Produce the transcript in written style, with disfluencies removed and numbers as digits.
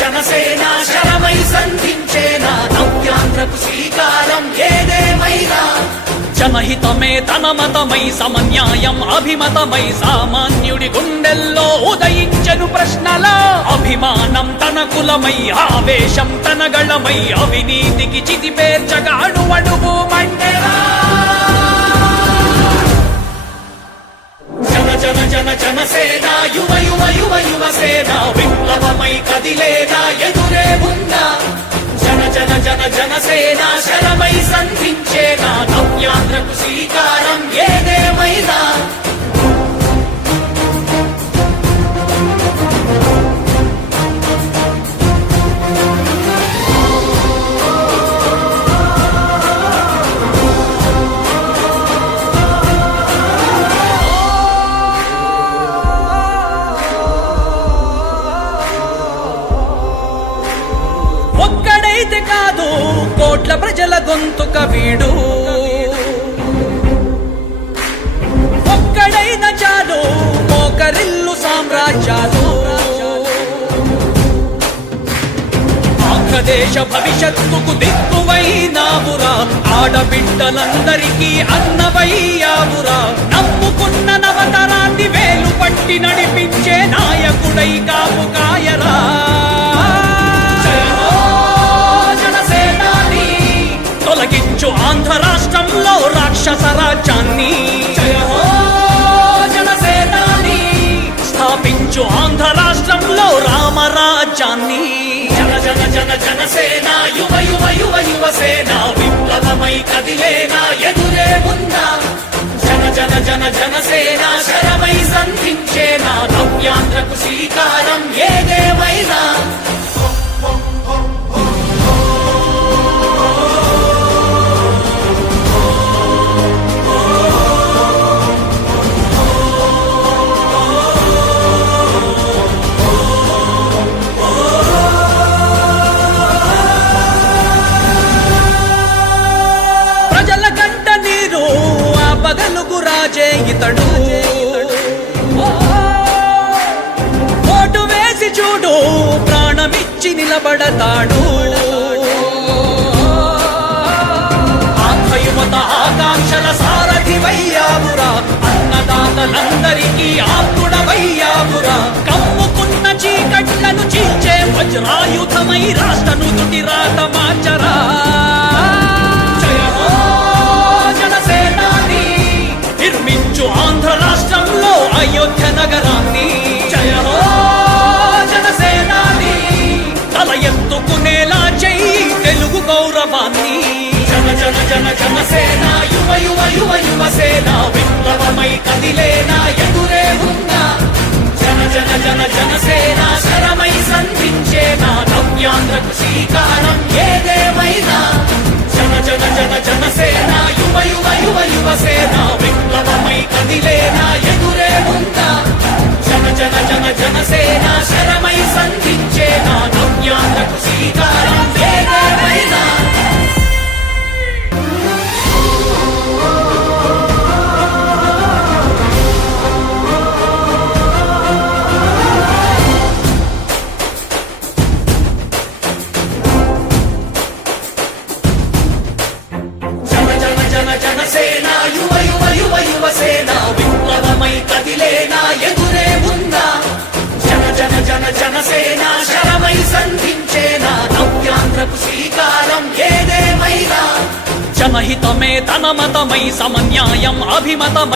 జనసేన శరమై సంధించేనా నవ్యాంధ్రకు శ్రీకారం ఏదేమైనా జనహితమే తన మతమై సమన్యాయం అభిమతమై సామాన్యుడి గుండెల్లో ఉదయించెను ప్రశ్నల అభిమానం తన కులమై ఆవేశం తన గళమై అవినీతికి చితిపేర్చగా అణువణువు మండెరా జనసేన యువ యువ యువ యువసేన విప్లవమై కదిలేనా ఎదురే ఉందా జనసేన శరమై సంధించేనా నవ్యాంధ్రకు శ్రీకారం ఏదేమైనా ఒక్కడైతే కాదు కోట్ల ప్రజల గొంతుక వీడు ఒక్కడైన చాలు మోకరిల్లు సామ్రాజ్యాలు ఆంధ్రదేశ భవిష్యత్తుకు దిక్కువైనావురా ఆడబిడ్డలందరికీ అన్నవయ్యావురా నమ్ముకున్న నవతరాన్ని వేలు పట్టి నడిపించే నాయకుడై కాపు కాయరా తొలగించు ఆంధ్ర రాష్ట్రంలో రాక్షస రాజ్యాన్ని జనసేనాని స్థాపించు ఆంధ్ర రాష్ట్రంలో రామరాజ్యాన్ని జనసేన యువ యువ యువ యువసేన విప్లవమై కదిలేనా ఎదురే ఉందా జనసేన శరమై సంధించేనా నవ్యాంధ్రకు శ్రీకారం ఏదేమైనా ఇతడు ఓటు వేసి చూడు ప్రాణమిచ్చి నిలబడతాడు ఆంధ్ర యువత ఆకాంక్షల సారథివయ్యావురా అన్నదాతలందరికీ ఆత్ముడవయ్యావురా కమ్ముకున్న చీకట్లను చీల్చే వజ్రాయుధమై రాష్ట్రను తుటి రాత మార్చరా నిర్మించు ఆంధ్ర రాష్ట్రంలో అయోధ్య నగరాన్ని జయ హో జనసేనాని తల ఎత్తుకునేలా చెయ్యి తెలుగు గౌరవాన్ని జనసేన యువ యువ యువ యువసేన విప్లవమై కదిలేనా ఎదురే ఉందా జనసేన శరమై సంధించేనా నవ్యాంధ్రకు శ్రీకారం ఏదేమైనా జనసేన యువ యువ యువ యువసేన విప్లవమై కదిలేనా ఎదురే ఉందా జనసేన శరమై సంధించేనా నవ్యాంధ్రకు శ్రీకారం ఏదేమైనా జనసేన యువ యువ యువ యువసేన విప్లవమై కదిలేనా ఎదురే ఉందా జనసేన శరమై సంధించేనా నవ్యాంధ్రకు శ్రీకారం ఏదేమైనా జనహితమే తన మతమై సమన్యాయం అభిమతమై